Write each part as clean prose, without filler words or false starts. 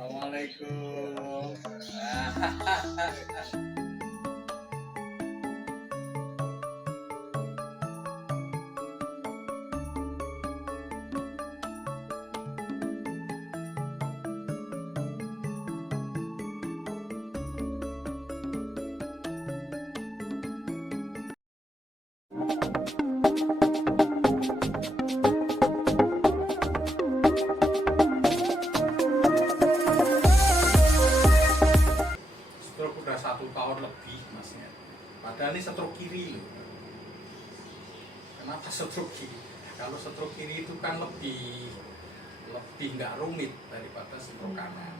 Assalamualaikum. Stroke udah 1 tahun lebih masnya. Padahal ini stroke kiri loh. Kenapa stroke kiri? Kalau stroke kiri itu kan lebih nggak rumit daripada stroke kanan.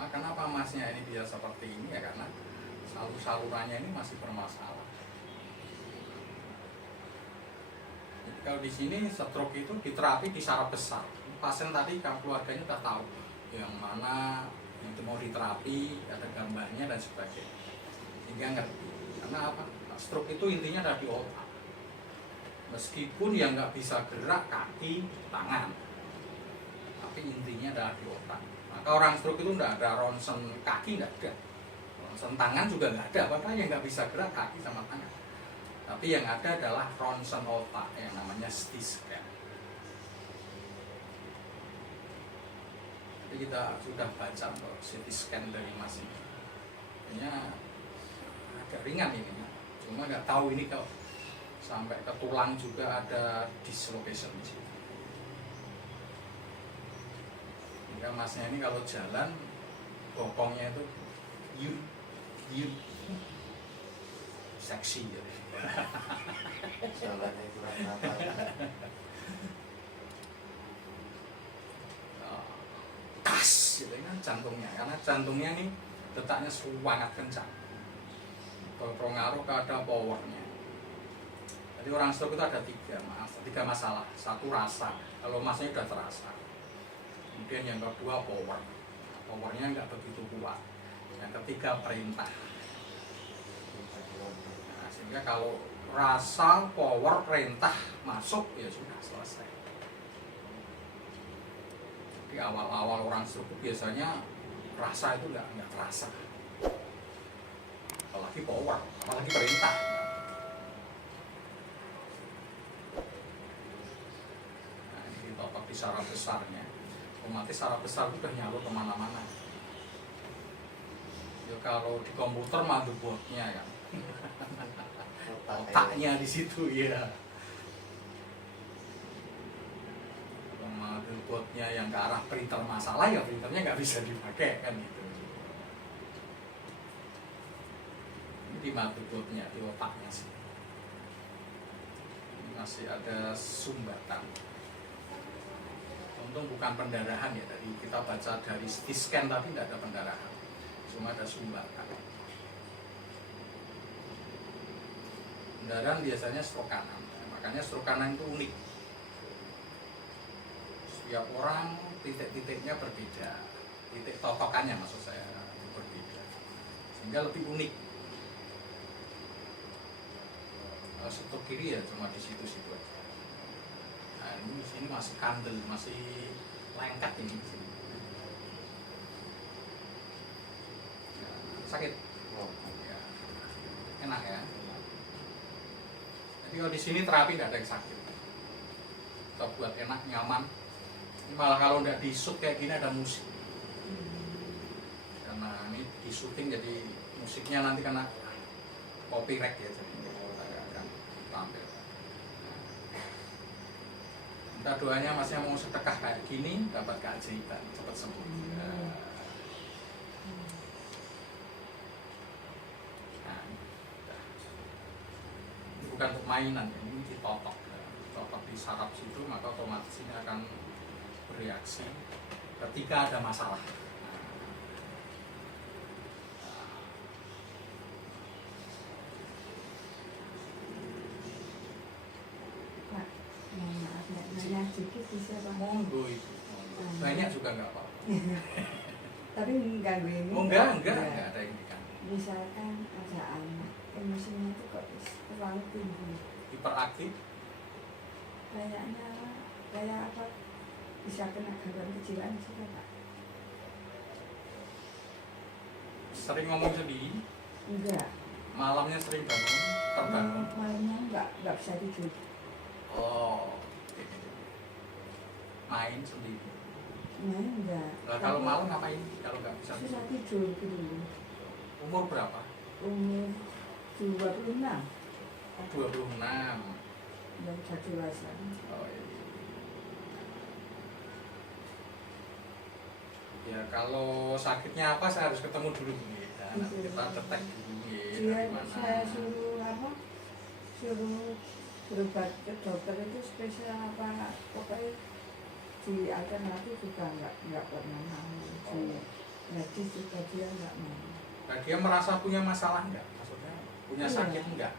Nah, kenapa masnya ini dia seperti ini ya karena salurannya ini masih bermasalah. Jadi kalau di sini stroke itu diterapi di saraf besar. Pasien tadi kalau keluarganya udah tahu yang mana itu mau diterapi, ada gambarnya dan sebagainya. Sehingga ngerti. Karena apa? Stroke itu intinya ada di otak. Meskipun yang nggak bisa gerak kaki, tangan, tapi intinya ada di otak. Maka orang stroke itu nggak ada ronsen kaki, nggak ada, ronsen tangan juga nggak ada. Padahal yang nggak bisa gerak kaki sama tangan. Tapi yang ada adalah ronsen otak yang namanya CT scan. Jadi kita sudah baca CT scan dari Mas ini. Kayaknya agak ringan ini, cuma nggak tahu ini kalau sampai ke tulang juga ada dislocation di situ. Jika Masnya ini kalau jalan bokongnya itu yuk seksi ya. Jalannya kurang rata. Tas gitu kan jantungnya, karena jantungnya ini detaknya sangat kencang. Berpengaruh pada powernya. Jadi orang stroke itu ada tiga masalah. Satu rasa, kalau masnya sudah terasa. Kemudian yang kedua powernya nggak begitu kuat. Yang ketiga perintah. Nah, sehingga kalau rasa, power, perintah masuk ya sudah selesai. Di awal-awal orang stroke biasanya rasa itu nggak terasa, apalagi power, apalagi perintah. Nah, ini ditotok di saraf besarnya, otomatis saraf besar itu udah nyalur kemana-mana. Ya kalau di komputer motherboardnya kan, otaknya di situ ya. Motherboardnya yang ke arah printer masalah ya printernya nggak bisa dipakai kan gitu. Ini di motherboardnya, di otaknya sih. Ini masih ada sumbatan. Untung bukan pendarahan ya, dari kita baca dari CT scan tadi tidak ada pendarahan, cuma ada sumbatan. Pendarahan biasanya stroke kanan, makanya stroke kanan itu unik. Setiap orang titik-titiknya berbeda, titik totokannya maksud saya berbeda, sehingga lebih unik. Kalau stroke kiri ya cuma di situ-situ aja. Nah ini di sini masih kandel, masih lengket ini di sini. Ya, sakit? Ya. Enak ya. Jadi kalau di sini terapi nggak ada yang sakit. Kita buat enak, nyaman. Malah kalau nggak di shoot kayak gini ada musik, karena ini di syuting jadi musiknya nanti kena copyright ya, jadi saya akan tampil. Minta doanya masnya mau sedekah kayak gini dapat keajaiban, cepat sembuh. Nah, ini bukan untuk mainan, ini ditotok di saraf situ, maka otomatis ini akan bereaksi ketika ada masalah. Pak, maaf ya, nanya sedikit bisa Pak? Monggo itu, banyak juga nggak apa-apa. Tapi ganggu ini? Enggak ada yang diganggu. Misalkan ada anak, emosinya itu kok terlalu tinggi. Hiperaktif, Kayaknya kayak apa? Bisa kena gangguan kejiwaan juga Pak? sering ngomong sendiri, Enggak. malamnya sering terbangun. Malamnya enggak bisa tidur. Oh, oke. Main sendiri. Main enggak. Nah, kalau malam ngapain? Kalau nggak bisa susah tidur gitu. Umur berapa? Umur 26. 26. Dan udah dewasa. Oh, iya. Ya kalau sakitnya apa saya harus ketemu dulu ya. Nanti kita detek dulu ya. Saya suruh suruh berobat ke dokter itu spesial apa, pokoknya di alternatif juga nggak pernah mau, di medis juga dia nggak mau. Nah, dia merasa punya masalah nggak? Maksudnya punya sakit nggak?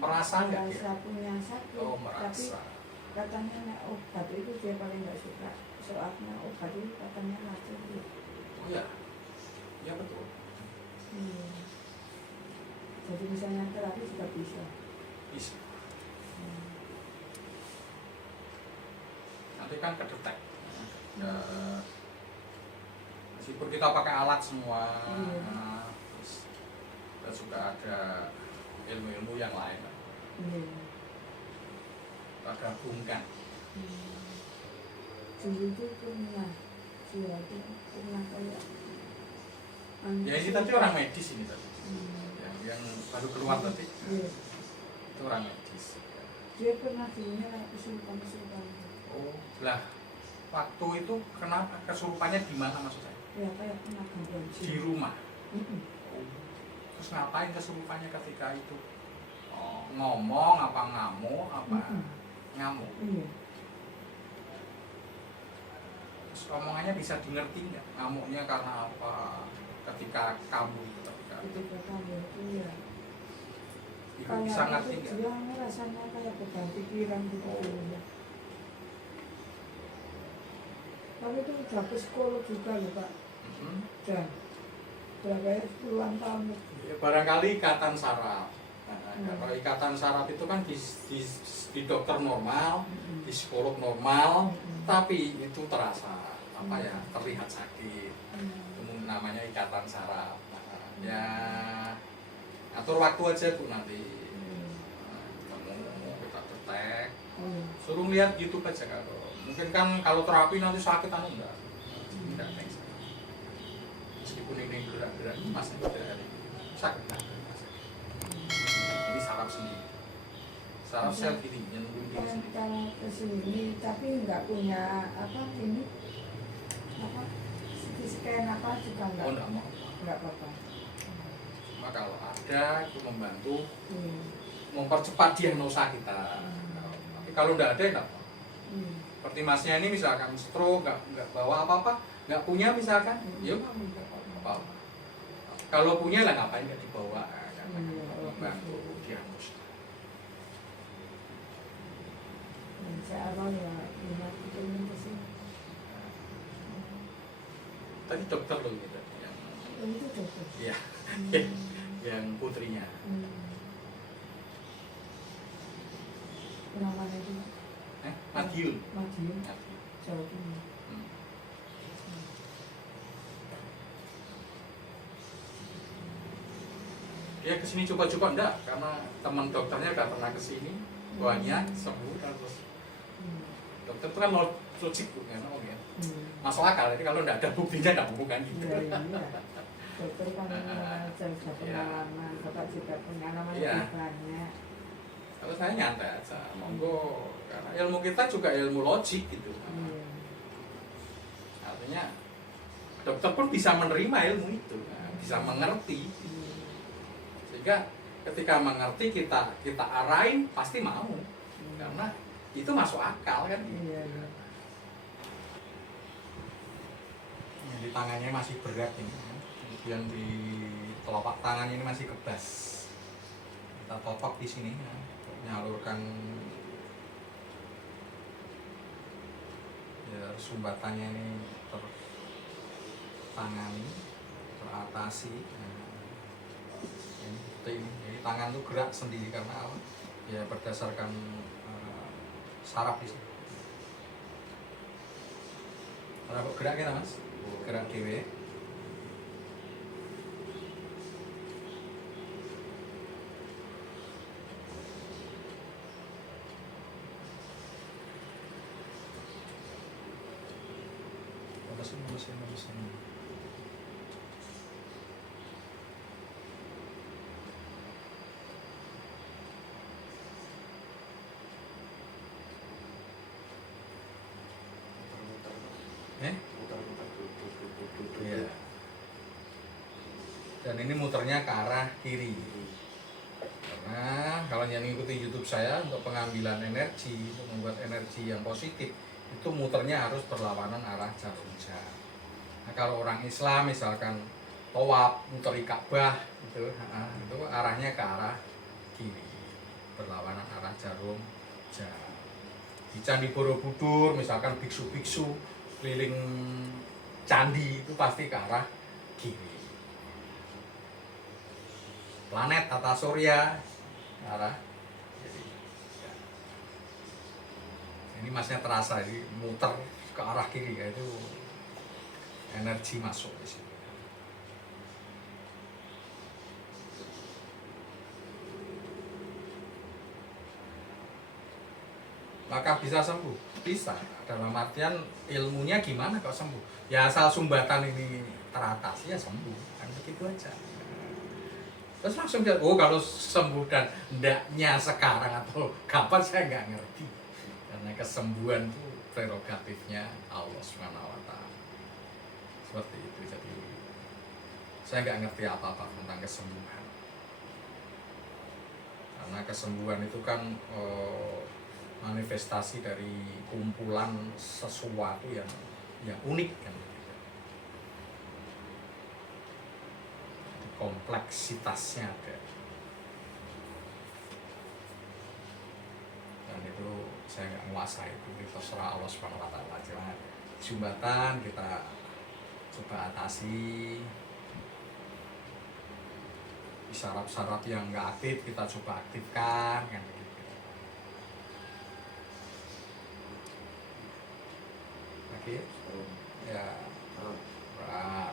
Merasa nggak dia? Merasa punya sakit, Oh, tapi merasa. katanya obat itu dia paling nggak suka, soalnya obat itu katanya racun. Oh ya, ya betul. Jadi misalnya terapi juga bisa. Bisa. Nanti kan kedetek. Meskipun kita pakai alat semua, terus kita juga ada ilmu-ilmu yang lain. Kita gabungkan. Dulu itu pernah kayak Ya ini tadi orang medis ini tadi. Yang baru keluar tadi. Itu orang medis. Dia pernah dulunya kesurupan. Oh, lah. Waktu itu kenapa kesurupannya di mana maksud saya? Ya kayak pernah gangguan Di rumah. Oh. Terus ngapain kesurupannya ketika itu? Oh, ngomong apa ngamuk apa ngamuk? Iya. Terus omongannya bisa dimengerti nggak? Ngamuknya karena apa? Ketika kamu Ketika kamu itu ya. Ibu bisa ngerti nggak? Dia rasanya kayak beban pikiran gitu. Tapi itu udah ke psikolog juga loh Pak. Dan berapa puluhan tahun. Ya, barangkali ikatan saraf. Kalau ikatan saraf itu kan di dokter normal, di psikolog normal, tapi itu terasa apa ya, terlihat sakit. Itu namanya ikatan saraf. Ya atur waktu aja tuh nanti. Kita detek. Suruh lihat YouTube aja kalau. Mungkin kan kalau terapi nanti sakit enggak. Enggak thanks. Meskipun ini gerak-gerak masih tidak sakit. Ini saraf sendiri. Saraf sel ini nyambung diri sendiri. Kalau kesini tapi nggak punya apa ini apa scan apa juga nggak. Oh enggak mau. Nggak apa-apa. Cuma kalau ada itu membantu mempercepat diagnosa kita. Tapi kalau enggak ada enggak apa. Seperti masnya ini misalkan stroke, nggak bawa apa-apa, nggak punya misalkan, ya nggak apa-apa. Kalau punya lah ngapain nggak dibawa, membantu diagnosa. Saya awal ya lima itu kesini. Tadi dokter loh gitu, yang Itu dokter. iya, yang putrinya. Namanya itu Madiun. Jawa Timur. Dia kesini coba-coba enggak, karena teman dokternya udah pernah kesini, banyak sembuh terus. Dokter itu kan logik kan, masuk akal. Jadi kalau enggak ada buktinya enggak bukan gitu. Iya. Dokter kan cerita pengalaman, bapak juga pengalaman banyak. Kalau saya nyantai aja, monggo. Karena ilmu kita juga ilmu logik gitu. Artinya dokter pun bisa menerima ilmu itu, bisa mengerti. Sehingga ketika mengerti kita arahin pasti mau, karena itu masuk akal kan. Di tangannya masih berat ini, kemudian di telapak tangan ini masih kebas. Kita totok di sini, nyalurkan ya, sumbatannya ini tertangani, teratasi. Jadi tangan itu gerak sendiri karena ya berdasarkan saraf di sini. Kalau gerak kita mas, gerak dewe. Mesin. Iya. Dan ini muternya ke arah kiri. Karena kalau yang mengikuti YouTube saya untuk pengambilan energi, untuk membuat energi yang positif, itu muternya harus berlawanan arah jarum jam. Nah, kalau orang Islam misalkan tawaf, muteri Ka'bah itu arahnya ke arah kiri, berlawanan arah jarum jam. Di Candi Borobudur misalkan biksu-biksu keliling candi itu pasti ke arah kiri. Planet tata surya ke arah kiri. Ya. Ini masnya terasa ini muter ke arah kiri, yaitu energi masuk di sini. Maka bisa sembuh? Bisa. Dalam artian ilmunya gimana kok sembuh? Ya asal sumbatan ini teratasi ya sembuh. Kan begitu aja. Terus langsung dia, oh kalau sembuh dan ndaknya sekarang atau kapan saya nggak ngerti. Karena kesembuhan itu prerogatifnya Allah SWT. Seperti itu. Jadi saya nggak ngerti apa-apa tentang kesembuhan. Karena kesembuhan itu kan manifestasi dari kumpulan sesuatu yang unik kan. Jadi kompleksitasnya ada. Dan itu saya nggak menguasai, itu terserah Allah SWT. Cuma sumbatan kita coba atasi, saraf-saraf yang nggak aktif kita coba aktifkan kan begitu. Oke, ya, benar.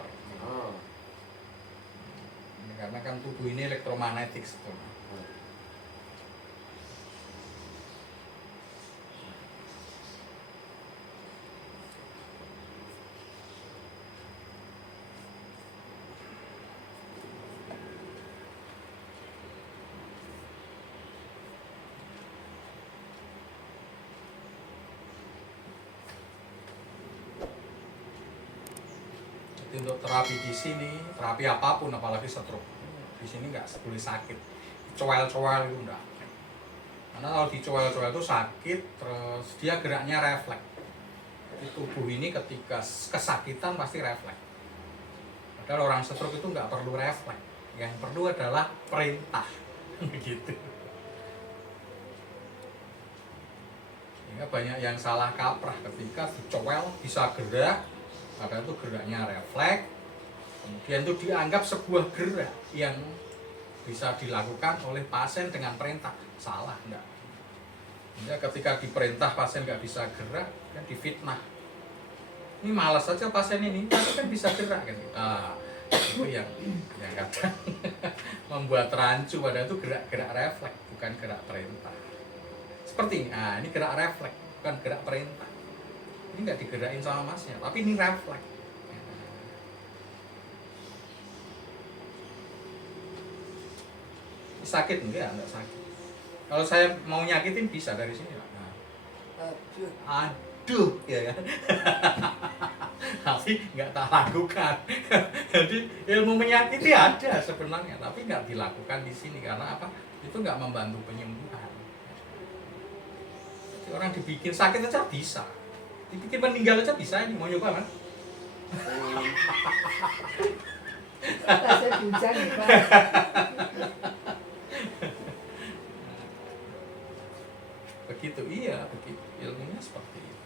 Ini karena kan tubuh ini elektromagnetik sebetulnya. Untuk terapi di sini, terapi apapun, apalagi stroke, di sini nggak boleh sakit, coel-coel itu enggak. Karena kalau dicoel-coel itu sakit, terus dia geraknya refleks. Jadi tubuh ini ketika kesakitan pasti refleks. Padahal orang stroke itu nggak perlu refleks, yang perlu adalah perintah, begitu. Sehingga banyak yang salah kaprah ketika dicoel bisa gerak. Padahal itu geraknya refleks, kemudian itu dianggap sebuah gerak yang bisa dilakukan oleh pasien dengan perintah. Salah, enggak. Ya, ketika diperintah pasien nggak bisa gerak, kan difitnah. Ini malas saja pasien ini, tapi kan bisa gerak kan? Itu yang kadang membuat rancu. Padahal itu gerak refleks, bukan gerak perintah. Seperti ini gerak refleks, bukan gerak perintah. Ini nggak digerakin sama masnya, tapi ini refleks. Sakit enggak sakit. Kalau saya mau nyakitin bisa dari sini. Nah. Aduh, ya kan. Tapi nggak tak lakukan. Jadi ilmu menyakiti ada sebenarnya, tapi nggak dilakukan di sini karena apa? Itu nggak membantu penyembuhan. Jadi orang dibikin sakit aja bisa. Dibikin meninggal aja bisa. Ini mau nyoba kan? Saya bujang ya Pak. Begitu, iya begitu. Ilmunya seperti itu.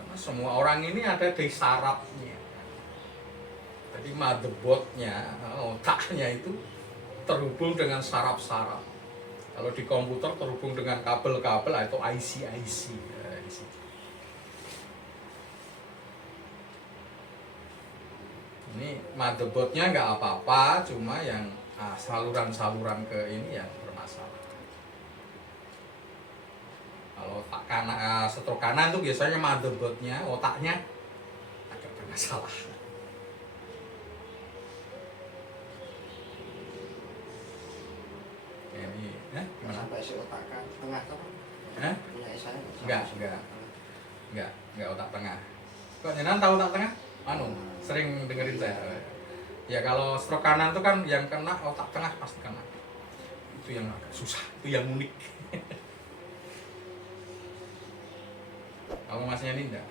Karena semua orang ini ada di sarafnya. Jadi motherboardnya, otaknya itu terhubung dengan saraf-saraf. Kalau di komputer terhubung dengan kabel-kabel atau IC. Ini motherboardnya nggak apa-apa, cuma yang saluran-saluran ke ini yang bermasalah. Kalau stroke kanan itu biasanya motherboardnya, otaknya bermasalah. Ya, ini, gimana? Sampai si otak kan tengah tuh. Punya saya. Enggak otak tengah. Kok jenengan tahu otak tengah? Sering dengerin saya. Ya kalau stroke kanan itu kan yang kena otak tengah pasti kena. Itu yang agak susah, itu yang unik. Kamu masnya ini enggak?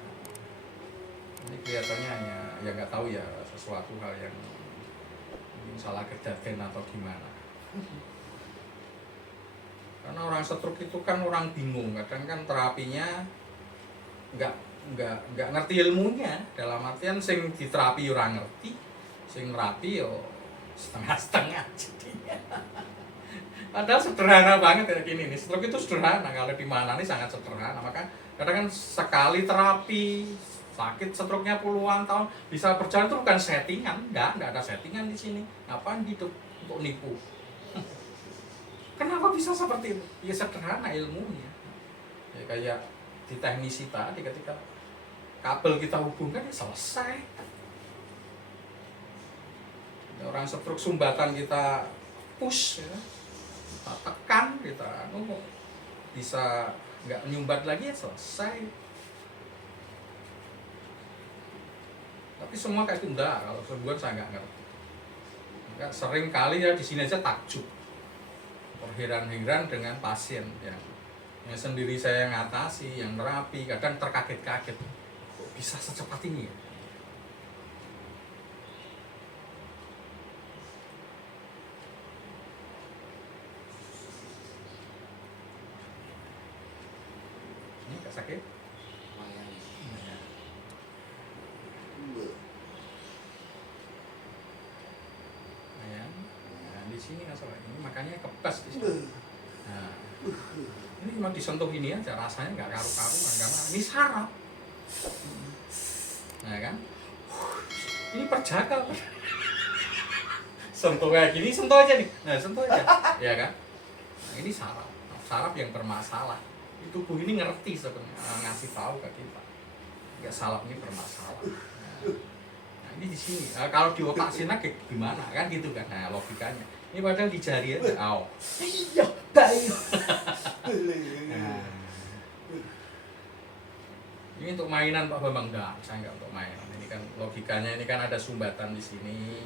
Ini kelihatannya hanya ya nggak tahu ya sesuatu hal yang mungkin salah kejadian atau gimana. Karena orang stroke itu kan orang bingung, kadang kan terapinya nggak ngerti ilmunya, dalam artian sing diterapi orang ngerti, sing nerapi yo setengah-setengah jadinya. Padahal sederhana banget ya gini nih, stroke itu sederhana, kalau di mana nih sangat sederhana, maka kadang kan sekali terapi sakit stroke-nya puluhan tahun bisa berjalan itu bukan settingan, nggak ada settingan di sini. Ngapain hidup untuk nipu? Kenapa bisa seperti itu? Ya sederhana ilmunya. Ya kayak di teknisi tadi ketika kabel kita hubungkan ya selesai. Ya, orang stroke sumbatan kita push, ya. Kita tekan, kita bisa nggak menyumbat lagi ya selesai. Tapi semua kayak itu enggak, kalau sebuah saya nggak ngerti. Enggak, sering kali ya di sini aja takjub, terheran-heran dengan pasien yang sendiri saya ngatasi, yang terapi, kadang terkaget-kaget, kok bisa secepat ini ya? Ini nggak sakit? Lumayan. Nah, di sini masalah ini makanya kebas di sini. Nah, ini cuma disentuh ini aja rasanya nggak karu-karuan karena ini saraf. Nah kan, ini perjaka. Sentuh kayak gini, sentuh aja nih. Nah sentuh aja, ya kan? Nah, ini saraf yang bermasalah. Tubuh ini ngerti sebenarnya, ngasih tahu ke kita. Ya saraf ini bermasalah. Nah, ini di sini. Kalau di otak sini gimana kan gitu kan? Nah logikanya. Ini padahal di jari aja. Iya, baik. Nah, ini untuk mainan Pak Bambang, enggak, saya enggak untuk mainan. Ini kan logikanya, ini kan ada sumbatan di sini.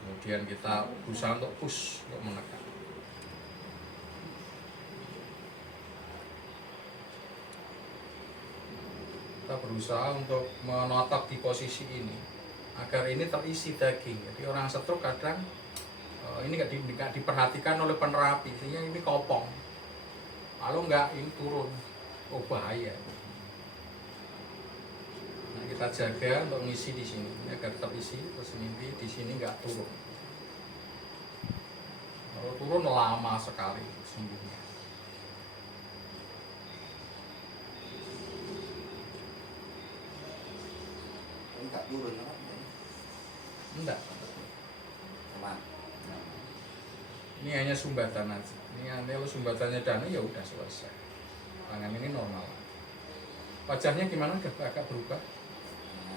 Kemudian kita berusaha untuk push, untuk menekan. Kita berusaha untuk menotok di posisi ini agar ini terisi daging. Jadi orang stroke kadang ini nggak diperhatikan oleh penerapi, sehingga ini kopong. Kalau nggak ini turun, oh bahaya. Nah, kita jaga untuk ngisi di sini agar terisi, terus mimpi di sini nggak turun. Kalau turun lama sekali sembuhnya. Ini nggak turun apa? Enggak. Aman. Ini hanya sumbatan aja. Ini kalau sumbatannya dana ya udah selesai. Tangan ini normal. Wajahnya gimana? Agak berubah.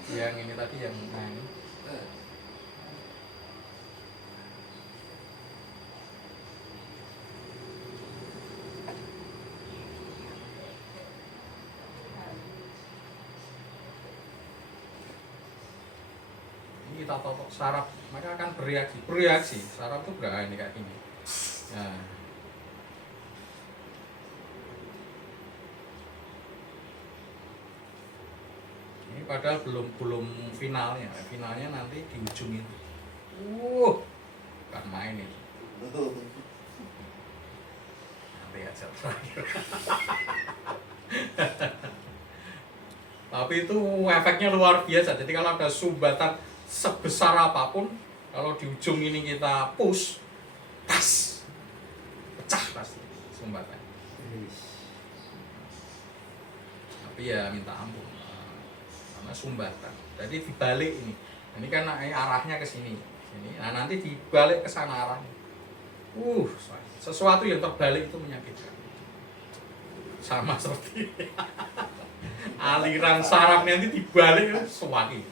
Yang ini tadi yang ini. Ini kita totok saraf, maka akan bereaksi. Saraf itu ini kayak gini. Nah. Ini padahal belum finalnya. Finalnya nanti di ujung itu. Bukan main itu. Nanti aja terakhir. Tapi itu efeknya luar biasa. Jadi kalau ada sumbatan sebesar apapun, kalau di ujung ini kita push, tas, pecah pasti sumbatan. Tapi ya minta ampun, karena sumbatan. Jadi dibalik ini kan arahnya ke sini. Nah nanti dibalik ke sana arahnya. Sesuatu yang terbalik itu menyakitkan. Sama seperti aliran saraf nanti dibalik itu suwaki.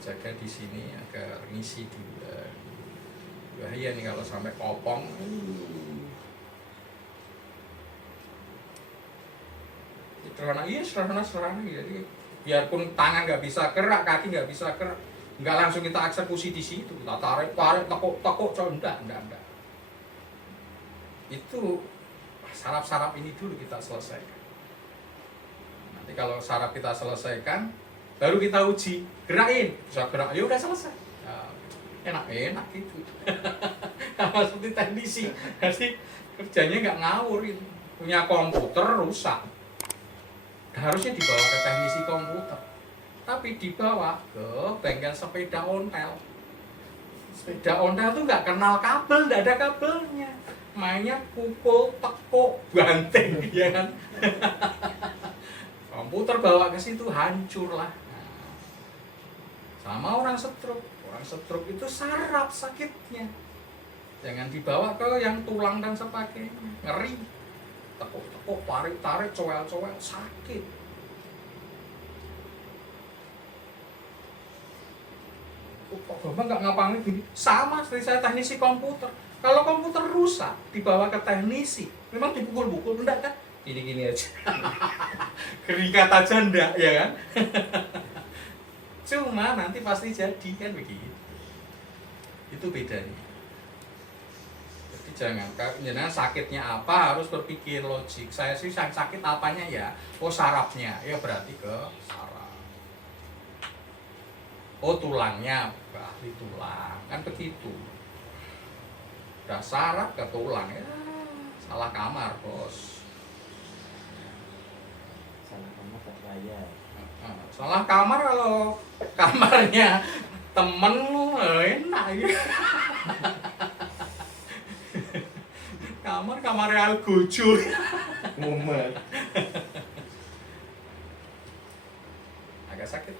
jaga di sini agar ngisi dulu. Bahaya nih kalau sampai kopong. Sederhana. Jadi biarpun tangan nggak bisa gerak, kaki nggak bisa gerak, nggak langsung kita eksekusi di situ. Kita tarik, tekuk, enggak. Itu saraf-saraf ini dulu kita selesaikan. Nanti kalau saraf kita selesaikan, baru kita uji, gerakin, bisa gerak, ya udah selesai. Enak gitu. Sama seperti teknisi, jadi kerjanya nggak ngawur itu. Punya komputer rusak, harusnya dibawa ke teknisi komputer, tapi dibawa ke bengkel sepeda ontel. Sepeda ontel tuh nggak kenal kabel, nggak ada kabelnya, mainnya pukul, tekuk, banting, ya kan? Komputer bawa ke situ hancur lah. Sama orang stroke itu saraf sakitnya, jangan dibawa ke yang tulang dan sebagainya, ngeri. Tekuk, tarik, cowel, sakit. Kok Bapak nggak ngapain gini? Sama seperti saya teknisi komputer. Kalau komputer rusak, dibawa ke teknisi, memang dipukul-pukul, enggak kan? Gini aja. Keringat aja enggak, ya kan? Cuma nanti pasti jadi kan begitu. Itu bedanya. Jadi jangan sakitnya apa harus berpikir logik. Saya sih sakit apanya ya? Oh sarafnya, ya berarti ke saraf. Oh tulangnya, ahli tulang, kan begitu. Udah saraf ke tulang ya, salah kamar bos. Salah kamar tak bayar. Salah kamar kalau kamarnya temen lu enak ya. Kamar Al Gojo. Mumet. Agak sakit.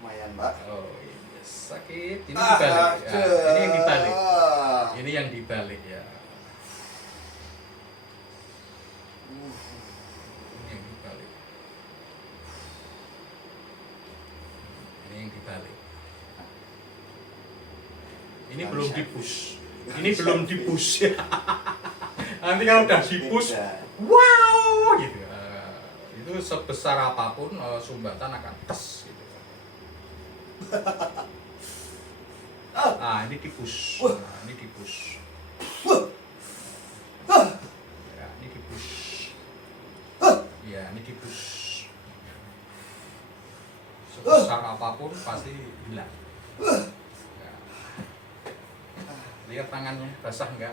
Lumayan, Mbak. Oh iya sakit. Ini dibalik. Ya, ini yang dibalik. Ini yang dibalik ya. Ini yang dibalik. Ini yang dibalik. Ini belum di-push. Ini belum di-push ya. Nanti kalau udah di-push, wow gitu. Itu sebesar apapun sumbatan akan tes gitu. Ini di-push. Nah, ini di-push. Ya, ini di-push. Ya, ini di-push. Sebesar apapun pasti hilang. Ya. Lihat tangannya, basah enggak?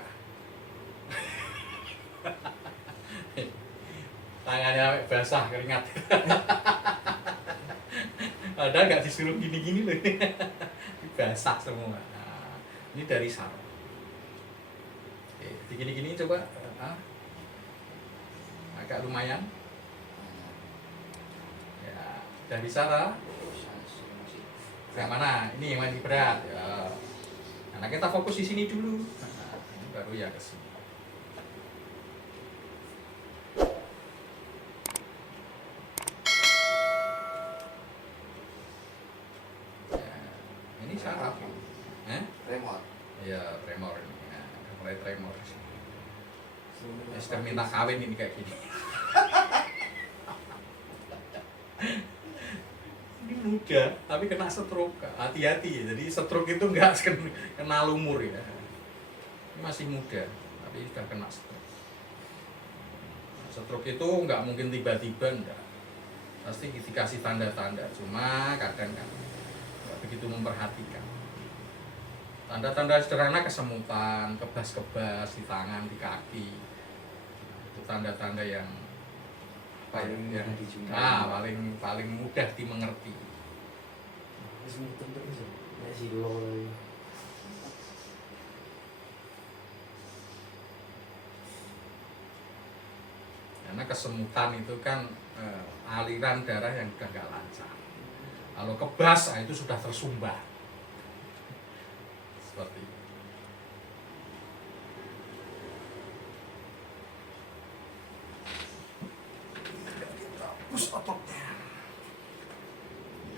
Tangannya basah, keringat. Padahal nggak disuruh gini-gini loh. Basah semua. Nah, ini dari saraf. Oke, digini-gini coba. Agak lumayan. Ya, udah bisa lah. Yang mana? Ini yang paling berat. Ya. Nah, kita fokus di sini dulu. Nah, ini baru ya ke sini. Ini saraf. Tremor. Ya, tremor ini. Nah, mulai tremor. Sudah minta kawin ini kayak gini. Ini muda, tapi kena stroke. Hati-hati ya. Jadi stroke itu enggak kena lumur ya. Ini masih muda, tapi sudah kena stroke. Stroke itu enggak mungkin tiba-tiba enggak. Pasti dikasih tanda-tanda. Cuma kadang kan enggak begitu memperhatikan. Tanda-tanda sederhana kesemutan, kebas-kebas di tangan, di kaki. Itu tanda-tanda yang Paling yang dijumpai. paling mudah dimengerti. Terus tentu itu. Ya si lol. Karena kesemutan itu kan aliran darah yang udah nggak lancar. Kalau kebas, itu sudah tersumbat. Seperti itu. Push ototnya.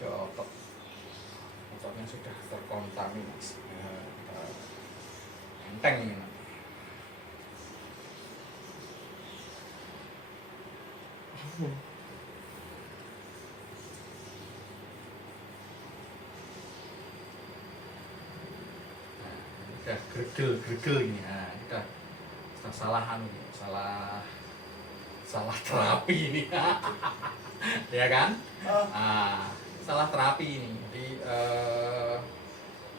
Ke otot. sudah terkontaminasi enteng ini nanti. Udah gregel ini, nah ini udah salah terapi ini. Ya kan, salah terapi ini, jadi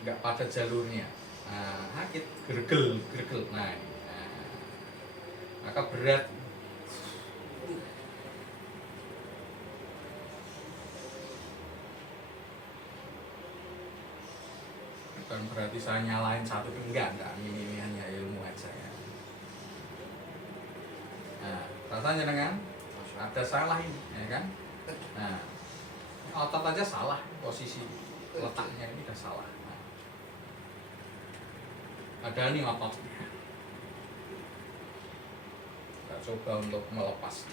nggak pada jalurnya, sakit gregel, nah, ini. Maka berat. Bukan berarti saya nyalain satu, enggak, ini hanya ilmu aja ya. Nah, rasanya dengan ada salah ini, ya kan? Nah, otot aja salah, posisi letaknya ini udah salah. Nah, ada nih ototnya. Kita coba untuk melepas.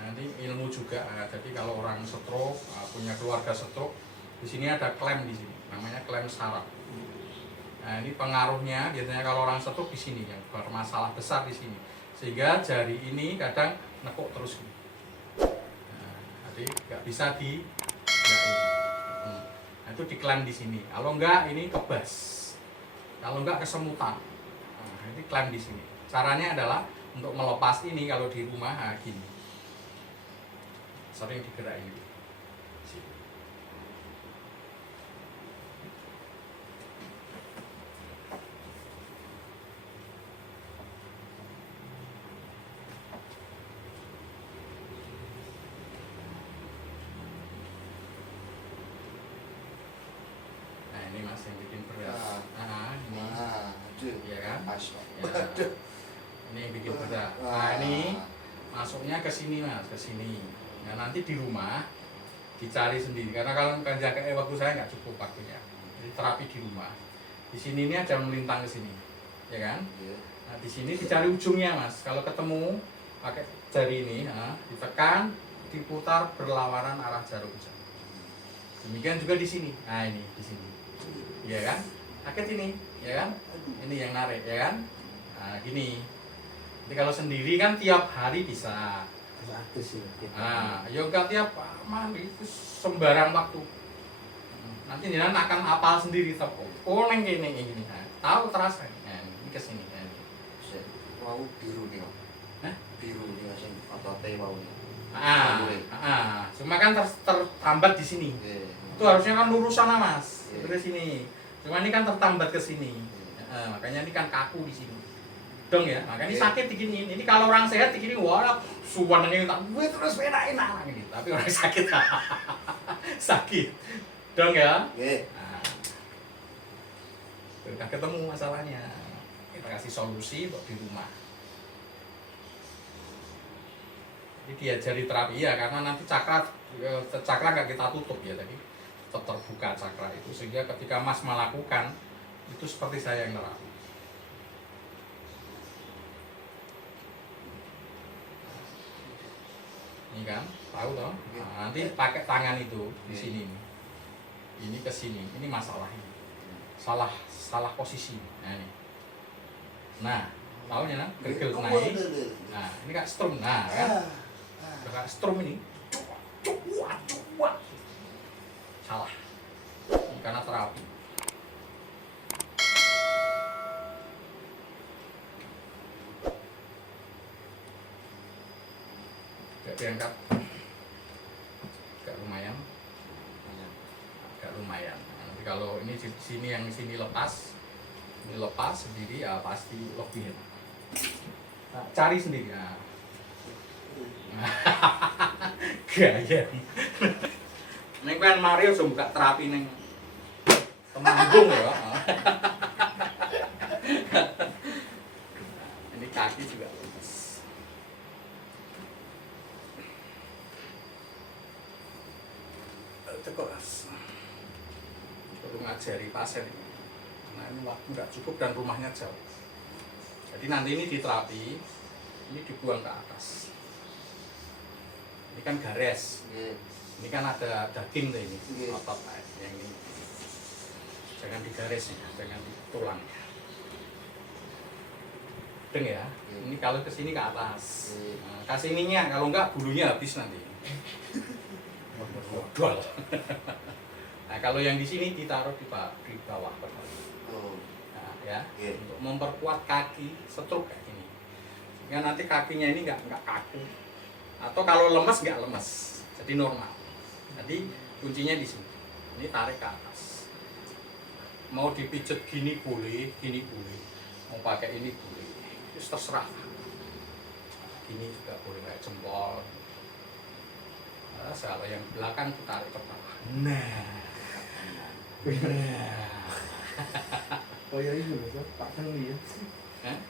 Nanti ilmu juga, jadi kalau orang stroke, punya keluarga stroke, di sini ada klem di sini, namanya klem saraf. Nah ini pengaruhnya biasanya kalau orang stroke di sini yang bermasalah besar di sini, sehingga jari ini kadang nekuk terus. Nah, jadi nggak bisa nah, itu diklem di sini. Kalau enggak ini kebas, kalau enggak kesemutan. Nah, ini klem di sini. Caranya adalah untuk melepas ini kalau di rumah gini. Sering digerakin gitu. Nah ini mas yang bikin berat. Ini, ya kan? Ya. Ini yang bikin berat. Nah ini masuknya ke sini mas, ke sini. Nah nanti di rumah dicari sendiri, karena kalau kan jaga waktu saya nggak cukup waktunya. Jadi terapi di rumah. Di sini ini ada melintang ke sini, ya kan? Nah di sini dicari ujungnya mas. Kalau ketemu pakai jari ini, ditekan, diputar berlawanan arah jarum jam. Demikian juga di sini. Nah ini di sini, ya kan? Sakit ini, ya kan? Ini yang narik, ya kan? Nah gini. Jadi kalau sendiri kan tiap hari bisa. Nah, yoga tiap mandi itu sembarang waktu. Nanti jangan akan apal sendiri tapi neng gini. Nah, tahu terasa. Nah, ini kesini. Mau biru nih, biru nih yang ototnya mau nih. Cuma kan tertambat di sini. Itu harusnya kan lurus sana mas, dari sini. Cuma ini kan tertambat ke sini. Makanya ini kan kaku di sini. Dong ya, makanya ini sakit diginiin. Ini kalau orang sehat digini, wah, suwanengnya tak gue terus enak gitu. Tapi orang sakit, sakit. Dong ya. Nah, udah ketemu masalahnya. Kita kasih solusi untuk di rumah. Jadi diajari terapi ya, karena nanti cakra nggak kita tutup ya tadi, tetap terbuka cakra itu, sehingga ketika mas melakukan itu seperti saya yang terapi. Ini kan, tahu toh? Nah, nanti pakai tangan itu di sini. Ini ke sini. Ini masalah ini. Salah posisi. Nah, ini. Nah, tahu ya, nah? Gergel naik. Nah, ini kayak strum. Nah, kan? Kayak strum ini. Cuak. Salah. Ini karena terapi. Diangkat agak lumayan. Nanti kalau ini di sini yang sini lepas, ini lepas sendiri ya pasti lebih enak. Nah, cari sendiri. Nah. Gaya. Neng kan Mario sudah buka terapi neng Temanggung ya. Ini kaki juga lepas. Itu kok perlu ngajari pasien ini. Karena ini waktu nggak cukup dan rumahnya jauh. Jadi nanti ini diterapi, ini dibuang ke atas. Ini kan gares, Nggih. ini kan ada daging tuh ini, Iya. otot yang ini. Jangan digaris ya, jangan di tulang ya. Deng ya, Iya. ini kalau ke sini ke atas. Iya. Nah, kasih ininya, kalau enggak bulunya habis nanti. Modal. Nah, kalau yang di sini ditaruh di bawah. Oh. Nah, ya, Iya. untuk memperkuat kaki stroke kayak gini. Sehingga nanti kakinya ini enggak kaku. Atau kalau lemes enggak lemes. Jadi normal. Jadi kuncinya di sini. Ini tarik ke atas. Mau dipijet gini boleh, gini boleh. Mau pakai ini boleh. Itu terserah. Gini juga boleh kayak jempol. Nah, kalau yang belakang tarik ke bawah. Nah. Oh ya itu loh, Pak Kali ya. Hah?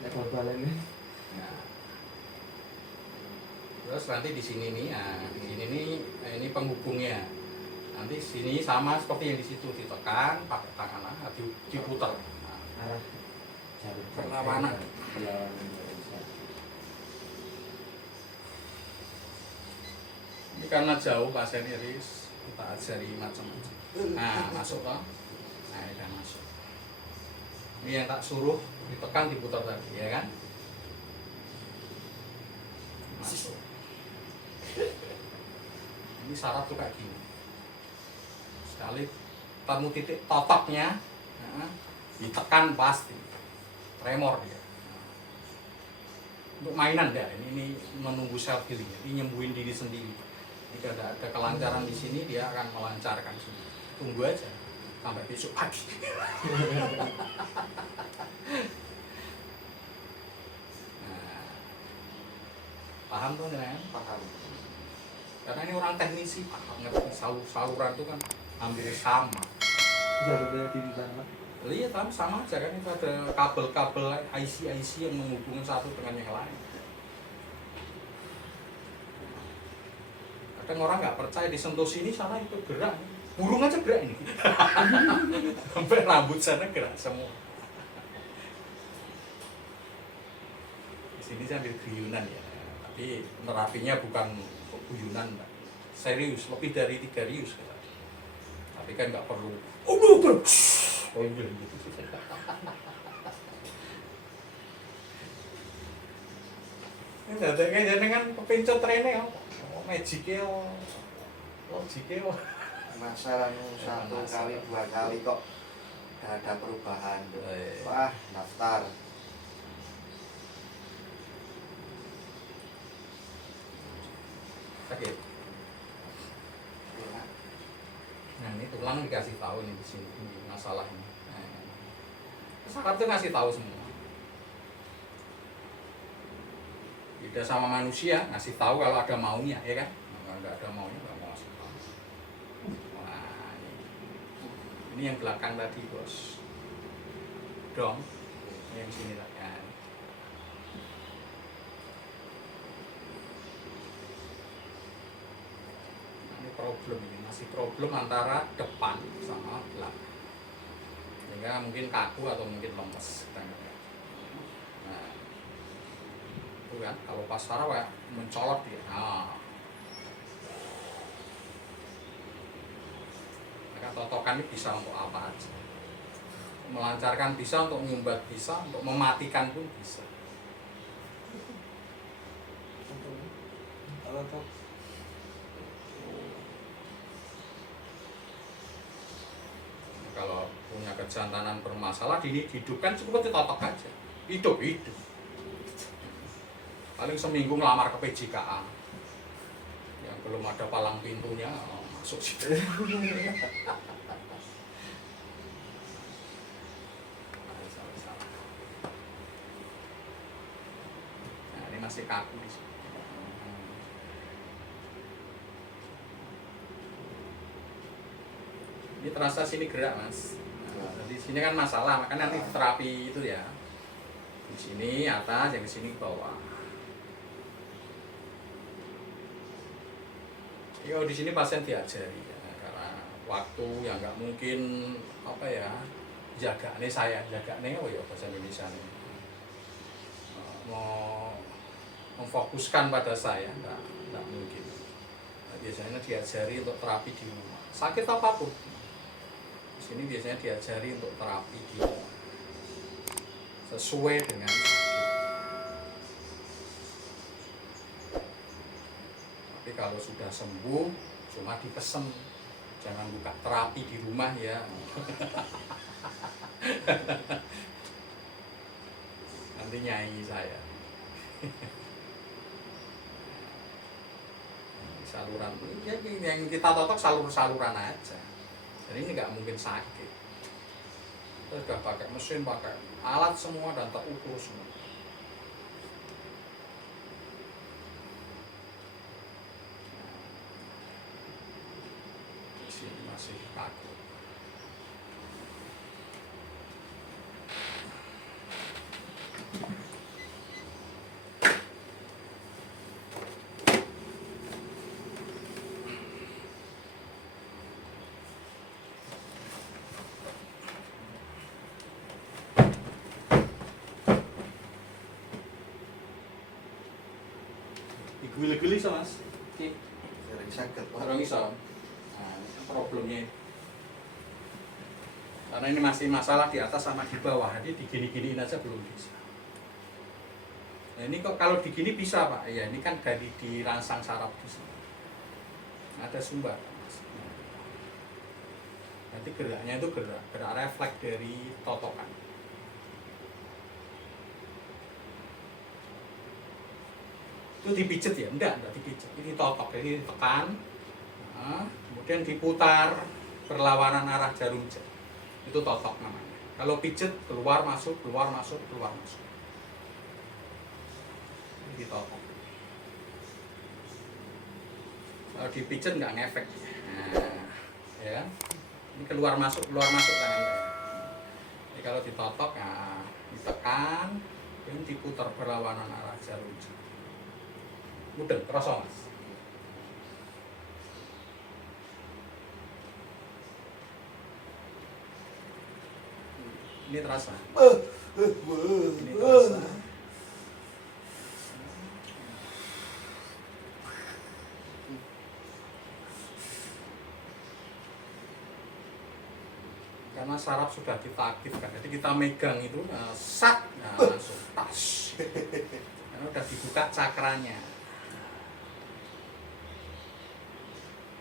Nek bal-balannya. Nah. Terus nanti di sini nih, nah, di sini nih ini penghubungnya. Nanti sini sama seperti yang di situ ditekan pakai tangan diputar. Nah, Arah jalur Perlawanan. Perlawanan. ini karena jauh pasien iris, kita ajari macam-macam. Nah, masuk toh. Nah, ini udah masuk. Ini yang tak suruh ditekan diputar tadi, ya kan? Masuk. Ini syarat tuh kayak gini. Sekali temu titik totoknya, nah, ditekan pasti tremor dia. Untuk mainan ya, ini menunggu self healing, ini nyembuhin diri sendiri. Jika ada kelancaran di sini, dia akan melancarkan sendiri. Tunggu aja sampai besok pagi. Nah, paham tuh kan? Paham. Karena ini orang teknisi, paham ngerti saluran itu kan hampir sama. Jalurnya di tanah. Lihat sama aja kan, itu ada kabel-kabel IC yang menghubungkan satu dengan yang lain. Kadang orang nggak percaya disentuh sini sana itu gerak, burung aja gerak ini. Sampai rambut sana gerak semua. Di sini sambil guyunan ya, tapi terapinya bukan guyunan, Mbak. Serius, lebih dari 3 rius. Tapi kan nggak perlu. Oh, gitu. Ini datangnya jangan kepencet trennya, magicnya, logiknya. Masa anu 1 kali 2 kali kok gak ada perubahan. Wah, daftar. Sakit. Enak. Nah ini tulang dikasih tahu nih di sini ini masalahnya. Nah, saraf tuh ngasih tahu semua. Beda sama manusia ngasih tahu kalau ada maunya, ya kan? Kalau nggak ada maunya nggak mau ngasih tahu. Wah ini yang belakang tadi bos. Dong, yang sini lah kan. Ini problem ini masih problem antara depan sama belakang. Sehingga mungkin kaku atau mungkin lemes. Nah, itu kan kalau pas saraf ya mencolot dia. Nah, maka totokan ini bisa untuk apa aja. Melancarkan bisa, untuk menyumbat bisa, untuk mematikan pun bisa. Kalau punya kejantanan bermasalah dihidupkan cukup ditotok aja. Hidup. Paling seminggu ngelamar ke PJKA. Yang belum ada palang pintunya masuk situ. Nah, ini masih kaku di sini. Ini terasa sini gerak mas. Nah, di sini kan masalah, makanya nanti terapi itu ya. Di sini atas, yang di sini bawah. Yo di sini pasien diajari ya, karena waktu yang nggak mungkin apa ya jagane saya, jagane oh ya bahasa Indonesia nih. Mau memfokuskan pada saya, enggak mungkin. Nah, biasanya diajari untuk terapi di rumah. Sakit apapun. Di sini biasanya diajari untuk terapi di rumah. Sesuai dengan sakit. Tapi kalau sudah sembuh, cuma dipesen, jangan buka terapi di rumah ya. Nanti nyanyi saya. Saluran ya, yang kita totok saluran aja. Jadi ini nggak mungkin sakit. Kita sudah pakai mesin, pakai alat semua dan terukur semua. Di sini masih kaku. Guli-guli so mas, Sering sakit Pak. orang iso. Nah, problemnya itu. Karena ini masih masalah di atas sama di bawah, jadi digini-giniin aja belum bisa. Nah ini kok kalau digini bisa Pak, ya ini kan dari dirangsang saraf di sini. Ada sumber. Nanti geraknya itu gerak refleks dari totokan. Itu dipijet ya? Enggak dipijet. Ini totok, jadi ditekan, nah, kemudian diputar berlawanan arah jarum jam. Itu totok namanya. Kalau pijet keluar masuk, keluar masuk, keluar masuk. Ini totok. Kalau dipijet nggak ngefek. Nah, ya. Ini keluar masuk tangan. Jadi kalau ditotok, nah, ditekan, dan diputar berlawanan arah jarum jam. Mudeng, terasa mas. Ini terasa. Ini terasa. Karena saraf sudah kita aktifkan, jadi kita megang itu sak, nah, langsung tas. Karena udah dibuka cakranya.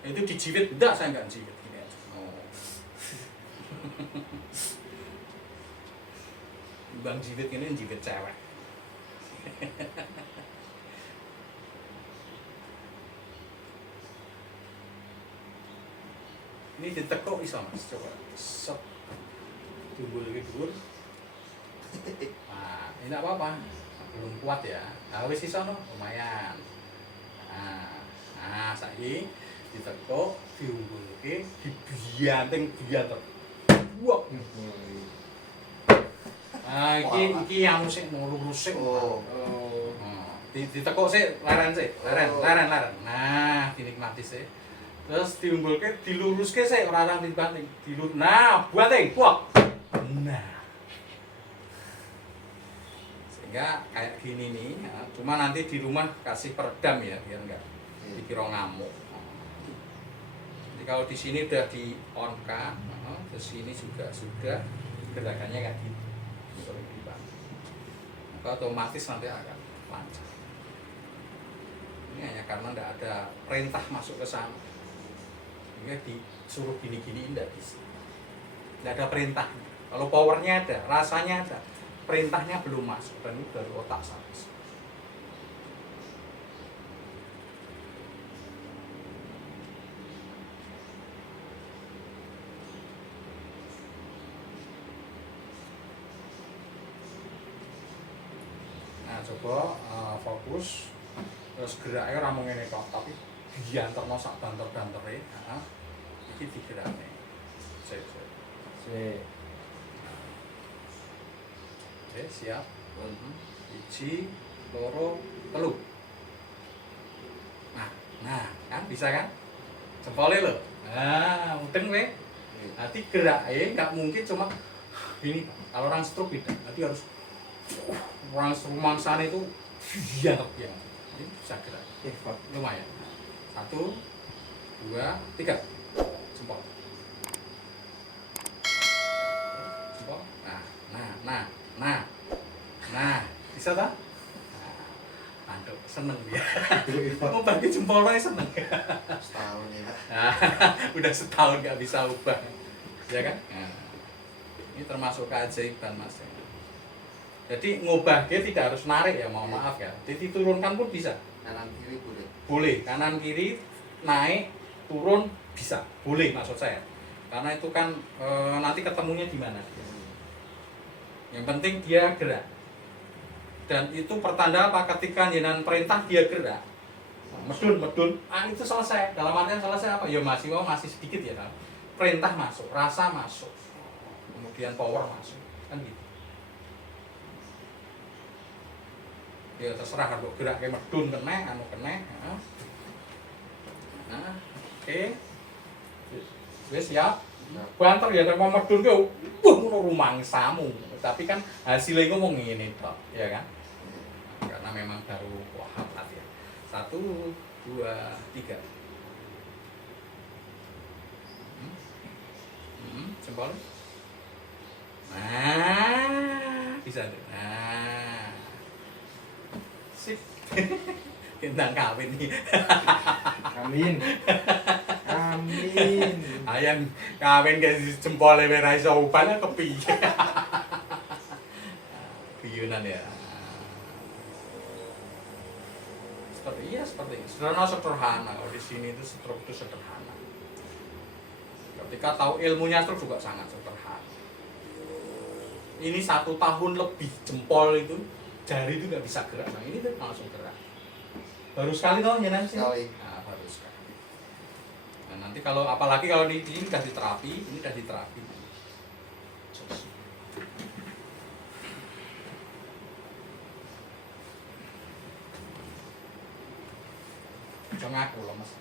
Itu dijiwit, enggak saya enggak jiwit gini aja. Oh. Bang jiwit ini jiwit cewek. Ini ditekuk bisa mas, coba. Sep. Tunggu lagi dulu. Nah, ini enggak apa-apa. Belum kuat ya. Nah, wis iso no, lumayan. Nah, saiki ditekuk, diunggulke, dibianting bianter. Wah. Nah, iki yang sing lurus sik. Oh. Ditekuk sik, leren. Nah, dinikmati sik. Terus diunggulke, diluruske sik, ora nang dibanting. Nah, banting, kuat. Nah. Sehingga kayak gini nih, ya. Cuma nanti di rumah kasih peredam ya, biar enggak dikira ngamuk. Jadi kalau di sini udah di on kan, ke sini juga sudah gerakannya kayak gitu. Maka otomatis nanti akan lancar. Ini hanya karena tidak ada perintah masuk ke sana. Sehingga disuruh gini-gini tidak bisa. Tidak ada perintah. Kalau powernya ada, rasanya ada, perintahnya belum masuk dan itu dari otak sana. Coba fokus terus geraknya ramu ngene kok, tapi dianterno sak banter-bantere, iki digerakne. Sip. Oke, siap. 1, 2, 3. Nah, kan bisa kan? Jempolnya lho. Nah, mudeng kowe. Nanti geraknya nggak mungkin cuma Gini, kalau orang stroke beda, nanti harus orang rumangsane itu ya, ini bisa gerak, lumayan. 1, 2, 3, jempol. Jempol, nah, bisa tak? Mantuk, seneng dia. Mau bagi jempolnya seneng. Setahun ya. Udah setahun gak bisa ubah, ya kan? Nah, ini termasuk keajaiban mas. Jadi ngubah dia tidak harus narik ya, mohon maaf ya. Jadi turunkan pun bisa. Kanan kiri boleh. Boleh, kanan kiri naik turun bisa, boleh maksud saya. Karena itu kan nanti ketemunya di mana. Yang penting dia gerak. Dan itu pertanda apa? Ketika jenengan perintah dia gerak. Medun, itu selesai. Dalam artian selesai apa? Ya masih sedikit ya kan. Perintah masuk, rasa masuk, kemudian power masuk, kan gitu. Ya terserah kalau gerak kayak medun kena, kena. Nah, oke. Wes siap. Banter ya mau medun ke, ngono rumangsamu. Tapi kan hasilnya ngomong ngene tok, ya kan? Karena memang baru wahab ya. 1, 2, 3. Jempol. Nah, bisa tuh. Nah. Sip. Bintang kawin nih. Amin. Ayam kawin ke jempole ora iso uban kepiye. Biyunan ya. Seperti sederhana kalau di sini itu stroke itu sederhana. Ketika tahu ilmunya stroke juga sangat sederhana. Ini 1 tahun lebih jempol itu jari itu nggak bisa gerak, nah ini tuh langsung gerak. Baru sekali toh ya nanti. Sekali. Nah, baru sekali. Nah, nanti kalau apalagi kalau ini udah diterapi, ini udah diterapi. Jangan aku loh mas.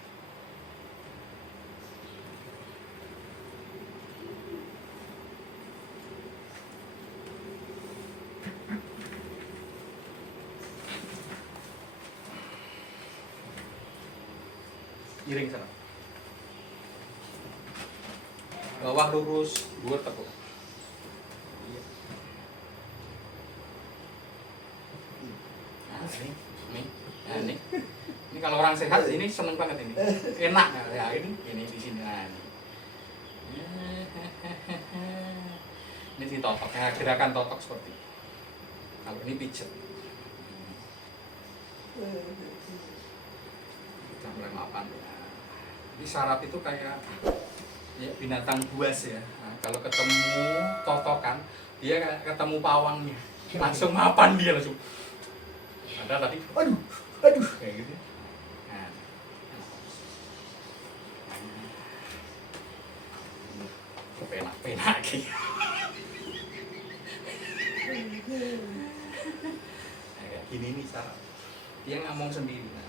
Iring sana. Bawah lurus, dhuwur tekuk. Nah, ini. Ini kalau orang sehat ini seneng banget ini. Enak ya ini di sini. Nah, ini. Ini ditotok, ya, gerakan totok seperti ini. Kalau ini pijet. Kita mulai mapan. Ini saraf itu kayak ya, binatang buas ya. Nah, kalau ketemu totokan, dia kayak ketemu pawangnya, langsung mapan dia langsung. Ada tadi, aduh kayak gitu. Nah, penak gitu. Kayak gini nih saraf. Dia ngomong sendiri. Nah,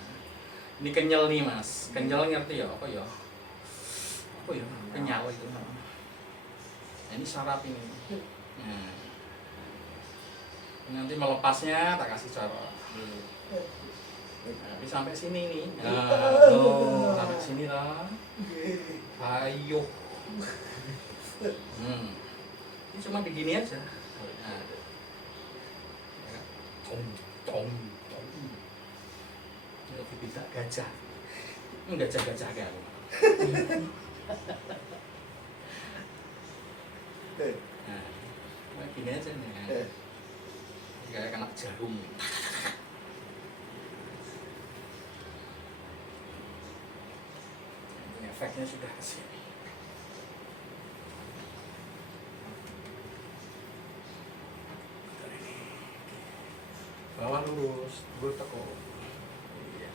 ini kenyal nih mas, kenyal ngerti ya apa ya? Kenyal itu. Nah, ini saraf ini. Nah, nanti melepasnya tak kasih cara. Nah, sampai sini nih. Nah, sampai sini lah. Ayo. Ini cuma begini aja. Nah, tong. Lebih bisa gajah. Gajah kan. Nah, gini aja nih. Kayak kena jarum. Ini efeknya sudah kesini. Bawah lurus, dhuwur tekuk. Iya.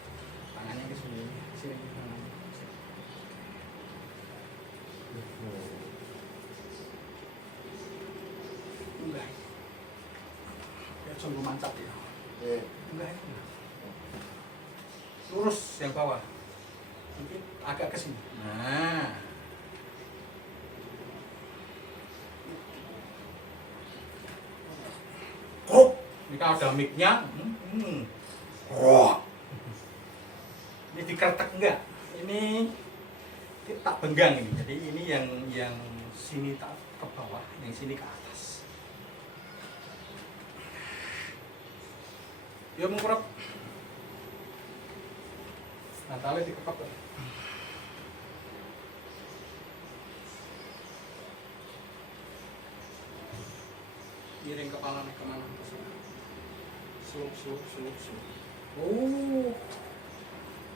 Tangannya ke sini, tangannya. Enggak. Ya sungguh mantap ya. Enggak. Lurus yang bawah. Mungkin agak ke sini. Nah. Ini kalau ada mic-nya, ini dikeretek enggak? Ini tak benggang ini. Jadi ini yang sini tak ke bawah, yang sini ke atas. Yuk mengkurap. Nah, tali dikekep. Miring kepala nih kemana? Seluk. Oh,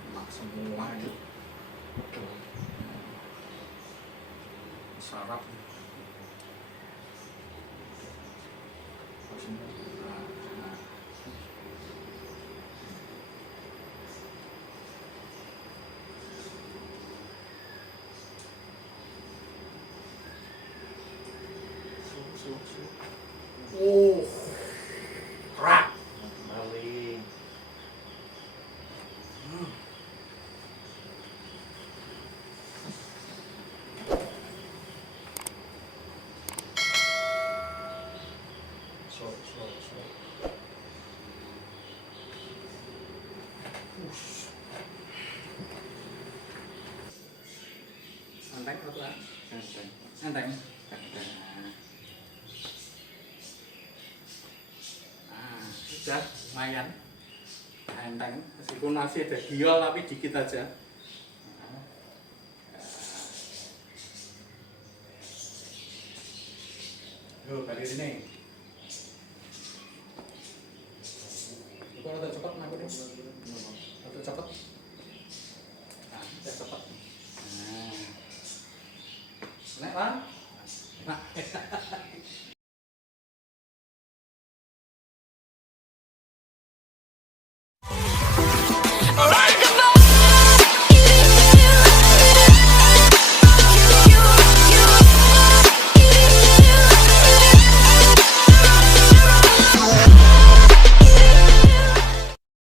enak semua ini. Sarap. Nah. Seluk. Oh, kerak. Maling. Slow. Enteng atau apa? Enteng. Nah, sudah lumayan. Enteng. Meskipun masih ada giol tapi dikit aja. Yuk, kali ini. Kalau udah cepat, aku nih. Udah cepat. Nah, udah cepat. Nah, nek lah. Nah,